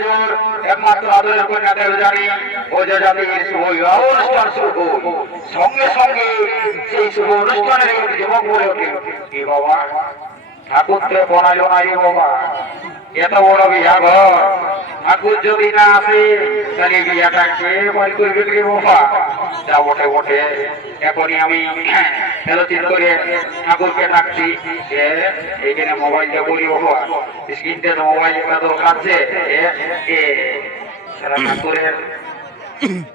জোর, একমাত্র আদরের কন্যাদের জানি ও যে জাতির শুভ বিবাহ অনুষ্ঠান শুরু হোক। সঙ্গে সঙ্গে সেই শুভ অনুষ্ঠানের যুবক হয়ে ওঠে বাবা ঠাকুরকে বনাইল না বাবা। এত বড় বিয়া ঘর। ঠাকুর যদি না আসে, তাহলে বিয়াটা কে বল করবে রে বাবা? যা বটে বটে। এখনই আমি ফেলোচিত করে ঠাকুরকে ডাকছি। যে এইখানে মোবাইলটা বলি বাবা। স্ক্রিনতে তো মোবাইল আছে। এ এ ঠাকুরের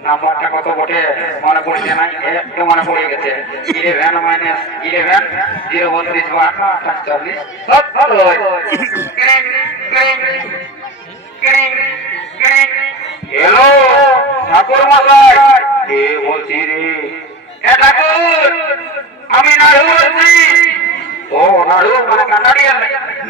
নাম্বারটা কত বটে? মনে পড়ছে না। একটু মনে পড়ে গেছে। ইলেভেন মাইনাস ইলেভেন জিরো বত্রিশ বা আঠাশ চল্লিশ হ্যালো ঠাকুর মশাই। কে বলছি রে? এ ঠাকুর, আমি নাড়ু বলছি। ও, নাড়ু মানে কাটারিয়ার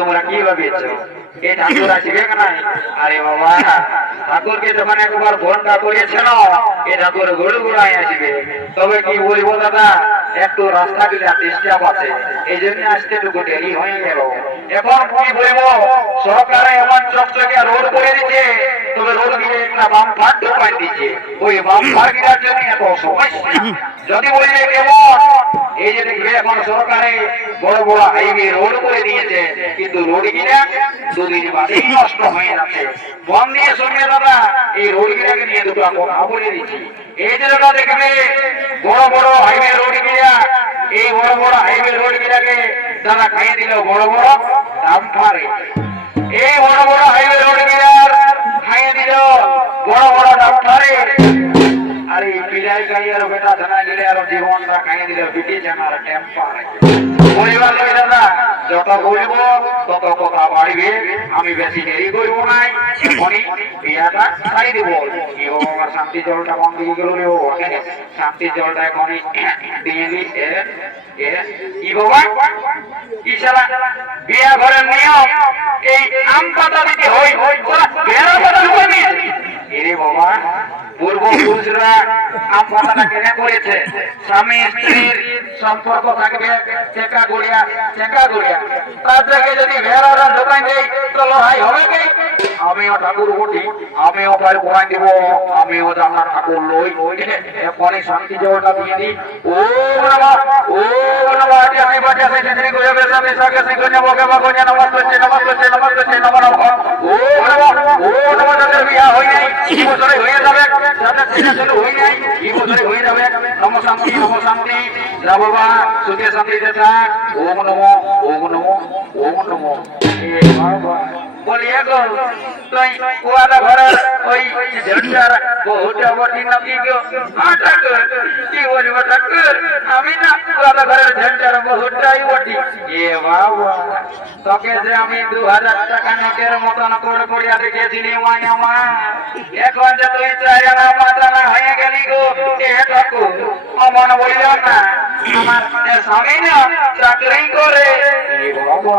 তোমরা কি ভাবিয়েছ এই ঠাকুর আসবে না আরে বাবা, ঠাকুরকে যখন একবার ফোনটা করেছিল এ ঠাকুর আসবে। তবে কি দাদা, একটু রাস্তা ডিস্টার্ব আছে। এই জন্য আসতে একটু দেরি হয়ে গেল। এখন কি এমন চকচকে রোড করে দিচ্ছে, তবে রোড দিয়ে একটা বাম ফাট দিচ্ছে। ওই বাম ফাট জন্য এত সমস্যা। যদি বলবে কেমন এই যে দেখবে এখন সরকারে বড় বড় হাইওয়ে রোড করে দিয়েছে, কিন্তু রোড গিরা দুদিন বাদেই নষ্ট হয়ে যাচ্ছে। বন দিয়ে সঙ্গে দাদা, এই রোড গিরাকে নিয়ে দুটো কথা বলে দিচ্ছি। এই যে দাদা দেখবে বড় বড় হাইওয়ে রোড গিরা, এই বড় বড় হাইওয়ে রোড গিরাকে দাদা খাইয়ে দিল বড় বড় দাম ফারে এই বড় বড় হাইওয়ে রোড গিরার খাইয়ে দিল বড় বড় দাম ফারে আরে পিলাই গাইয়ার বেটা জানা গেলে আর জীবনটা খাইয়ে দিলে বিটি জানার টেম্পার যত বলব তত কথা বাড়বে। আমি বেশি দেরি করব আমার শান্তি জলটা বন্ধ হয়ে গেল রে শান্তি জলটা এখনই দিয়ে নি বাবা পূর্বপুরুষরা আপনারা কেনে করেছে। স্বামী, স্ত্রীর সম্পর্ক থাকবে চেকা গড়িয়া চেকা গড়িয়া। তার থেকে যদি ভেড়ারা ঢোকান দেয়, তো লোহাই হবে কি? আমিও ঠাকুর উঠি আমিও পাই ঘোরাই দিব, আমিও জানার ঠাকুর লই এরপরে শান্তি জলটা দিয়ে দিই। ও নমঃ ও বেসা বেসা কে শ্রী গুরু বগে বগে নমঃ তুতে নমঃ তুতে নমঃ তুতে নমঃ নমঃ ও নমঃ ও নমঃ যাদের বিয়া হই নাই, এই বছরে হয়ে যাবে ছেলে হই নাই, এই বছরে হয়ে যাবে। নম শান্তি নম শান্তি, যা বাবা, সুখে শান্তিতে থাক। ওম নমঃ ওম নমঃ ওম নমঃ। বাবা ঠাকুর আমি না ঘরের ঝঞ্ঝার বহুটাই বটি। এ বাবা, তোকে যে আমি দু হাজার টাকা নোটের মতন করে পড়িয়া রেখেছিলি এখন যে তুই চাই আমার মাথা না হয়ে গেলি গো, এ ঠাকুর, অমন বলিল না। আমার স্বামী না চাকরি করে। বাবা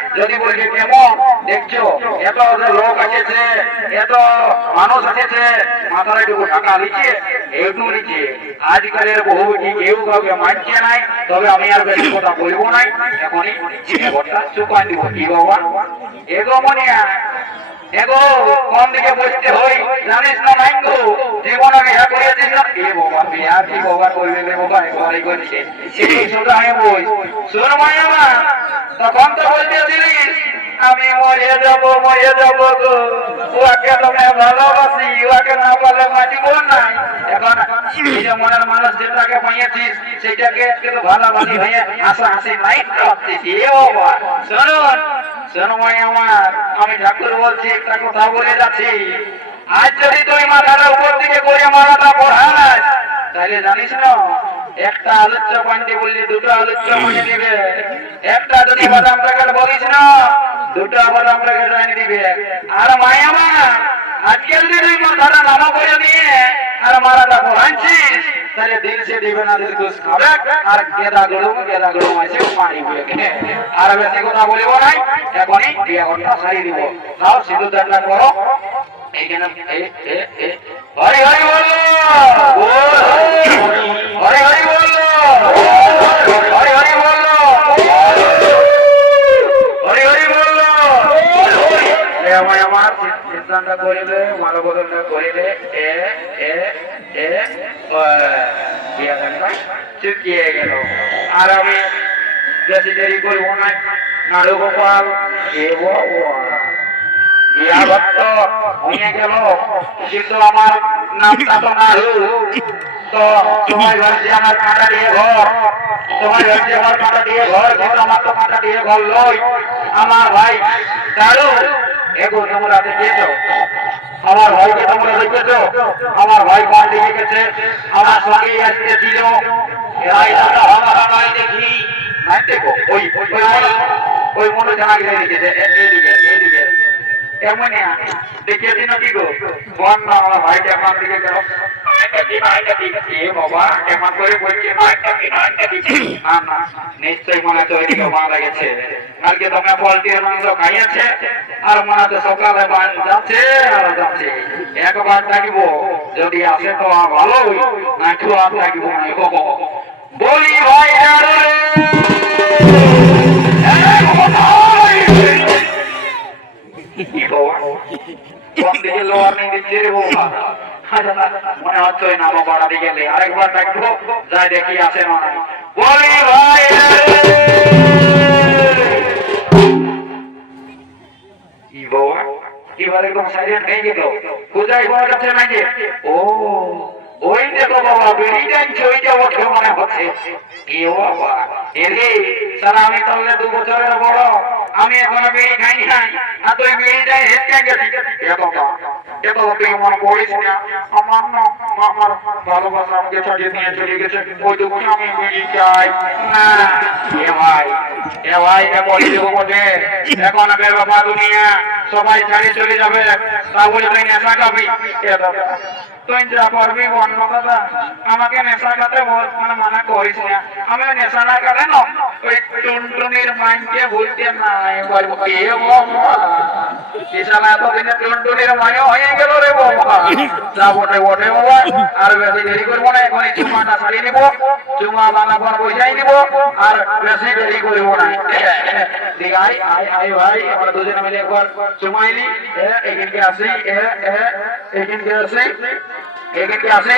যদি বলি কেমন দেখছ, এত লোক আছে এত মানুষ আছে মাথার একটু ঢাকা নিচে একটু নিচে আজকালের বহু কেউ কাউকে মানছে নাই, তবে আমি আর বেশি কথা বলব নাই। এখনই ব্যাপারটা চুপাই দিব, কি বাবা? এগো মনিয়া তখন তো বলতেছিলিস, আমি মরে যাব মরে যাব গো। ওকে তোকে ভালোবাসি ওকে না বলে মাটিব নাই। এখন মনের মানুষ যেটাকে পাইয়েছিস সেটাকে কিন্তু ভালোবাসি হয়ে আশা হাসি নাই প্রাপ্তিছি এ বাবা শুনুন আমি ঠাকুর বলছি, একটা কথা বলে যাচ্ছি। আজ যদি তুই মাথার উপর দিকে করে মারাটা পড়াস তাহলে জানিস না, একটা আলুর চপ আনতে বললি দুটো আলুর চপ দিবে। একটা যদি বাদাম প্যাকেট বলিস না, দুটো বাদাম প্যাকেট এনে দিবে। আর মাই আমার আজকে যদি তুই মাথাটা নামা করে নিয়ে আর মারাটা পড়াচ্ছিস তাহলে দেখছে সে দিবে না দিল কুছ খাবে। আর গেদা গরম গেদা গরম আছে, পানি বুয়ে আর বেশি কথা বলিব নাই, এখনই দিয়ে ঘণ্টা সারিয়ে দিব। তাও সিধু দান্না করো। এইখানে হরে হরে এ হরি হরি বলো, হরি হরি বলো। সিদ্ধান্ত করিলে মানবদলটা করিবে, এ এ এ চুকিয়ে গেল। আর আমি বেশি দেরি করব না, নাড়ু গোপাল, এ আমার নামটা তো না। তো আমার কাঁটা ঘর। দিয়ে ঘর আমার তো কাঁটা দিয়ে ভাই দেখেছ আমার ভাইকে তোমরা দেখেছ? আমার ভাই দিকে গেছে? আমার সঙ্গেই আসতে ছিল। দেখি। নাই ওই ওই মনে জানা গেলে এদিকে এদিকে এমন দেখেছি নাকি গো? বল না, আমার ভাইটা আমার দিকে খাইয়েছে আর মনে সকালে বান আর যাচ্ছে। থাকিবো, যদি আসে তো ভালো না আর বলি ভাই কোন দিকে লোয়ার নেই দিচ্ছে রে বাবা মনে হচ্ছে ওই নামো পাড়াতে গেলে আরেকবার দেখব যাই দেখি আছে না বলি ভাই কি বাবা এবার একদম সাইলেন্ট হয়ে গেল কোথায় কোন কাছে নাই ও, ওই দেখো বাবা, বেরিয়ে যাচ্ছে ওইটা ওঠে, মনে হচ্ছে। কি বাবা এরে সারা আমি তাহলে দু বছরের বড়। আমি এখন বেরি খাই নাই। আর তুই বেরিটাই হেঁটে গেছি এ বাবা এ বাবা, তুই আমার বলিস না। আমার না, আমার ভালোবাসা আমাকে ছাড়িয়ে নিয়ে চলে গেছে। ওইটুকুনি আমি না, এ ভাই এ ভাই, এ বলি এখন বাবা দুনিয়া। সবাই ছাড়িয়ে চলে যাবে তা বলে তুই নেশা খাবি তুই যা করবি অন্য কথা আমাকে নেশা খাতে মানে মানা করিস না আমি নেশা না করে না ওই টুনটুনির মাইনকে ভুলতে নাই বলব এ বাবা কিসানা এতদিনে টুনটুনির মাইও হয়ে গেল রে বাবা যা বটে বটে বাবা আর বেশি দেরি করব না এখন চুমাটা ছাড়িয়ে নিবো চুমা বানা পর বসাই নিবো আর বেশি দেরি করব না ঠিক আই আই ভাই আমরা দুজনে মিলে একবার চুমাইলি এখানকে আসি এখানকে আসি এখানকে আসি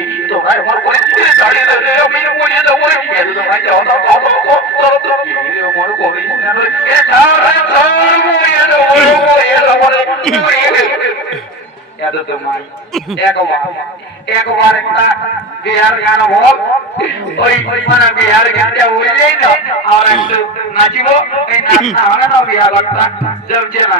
তোমার মন করে দাঁড়িয়ে দাঁড়িয়ে আমি বলি তো বলি এত তোমায় যাও দাও দাও দাও দাও দাও কি রে মন করি না রে এ ছাড় ছাড় বলি এত বড় বলি এত বড় এত তোমায় একবার একবার একটা বিহার গান বল ওই মানে বিহার গানটা বললেই না আর একটু নাচিব এই নাচ না না বিহার গানটা জমছে না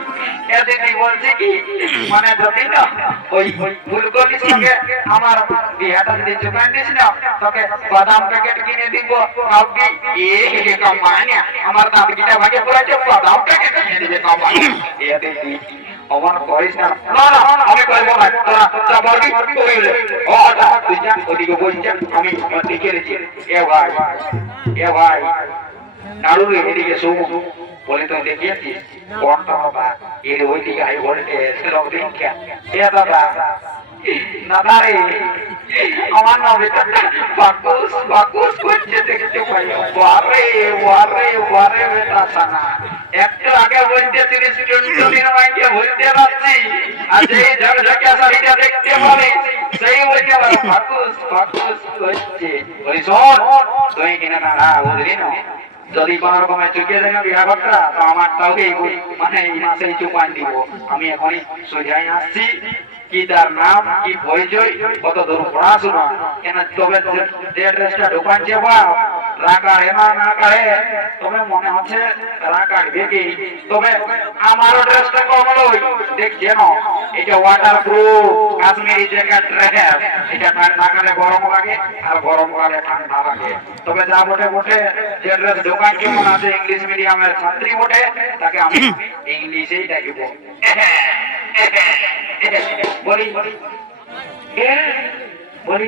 দিদি এ দিদি বলছি কি? মানে যদি না, ওই ওই সঙ্গে আমার বিয়াটা যদি জোগান দিস না, তোকে বাদাম প্যাকেট কিনে দিব। কাউকে? এ কামানে আমার দাঁত কিটা ভাগে পড়েছে, বাদাম প্যাকেট কিনে দিবে কামানে এ দিদি আমার না। না না, আমি কইব না। তোরা যা বলবি কইলে ও আটা তুই যা, ওদিকে বসে আমি আমার দিকে এ ভাই এ ভাই, নাড়ু এদিকে শুমু বলে দেখিয়েছি? কোনটা এর ওই দিকে আই বলতে লোক দিন এ দাদা দাদা রে। আমার নবে বাকুস বাকুস করছে দেখতে পাই। ওয়ারে ওয়ারে ওয়ারে বেটা সানা। একটু আগে বলতে তিরিশ টুনটুনির মাইকে বলতে পারছি। আর যেই ঝকঝকে শাড়িটা দেখতে পারি সেই বলতে পারো বাকুস বাকুস করছে। ওই শোন তুই কিনা না বুঝলি না যদি কোন রকমের চুকিয়ে দেন বিয়া তো আমার কাউকে মানে এই মাসেই চুপান দিব। আমি এখনই সোজাই আসছি। কি তার নাম, কি পরিচয়, কত দূর পড়াশোনা, কেন তবে দোকান চেপা রাখা না তবে মনে হচ্ছে দোকান কেমন আছে ইংলিশ মিডিয়ামের ছাত্রী বটে, তাকে আমি ইংলিশেই ডাকিব বলি বলি বলি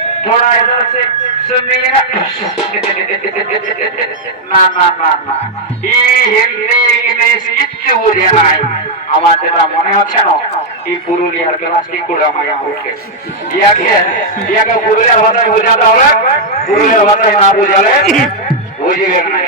পড়ায় ধরছে সুমিরা না না না না এই হিন্দি ইংলিশ কিচ্ছু বুঝে নাই আমার যেটা মনে হচ্ছে না? এই পুরুলিয়ার ক্লাস কি করে আমাকে উঠে ইয়াকে ইয়াকে পুরুলিয়ার ভাষায় বোঝাতে হবে। পুরুলিয়ার ভাষায় না বোঝালে বুঝবেন না।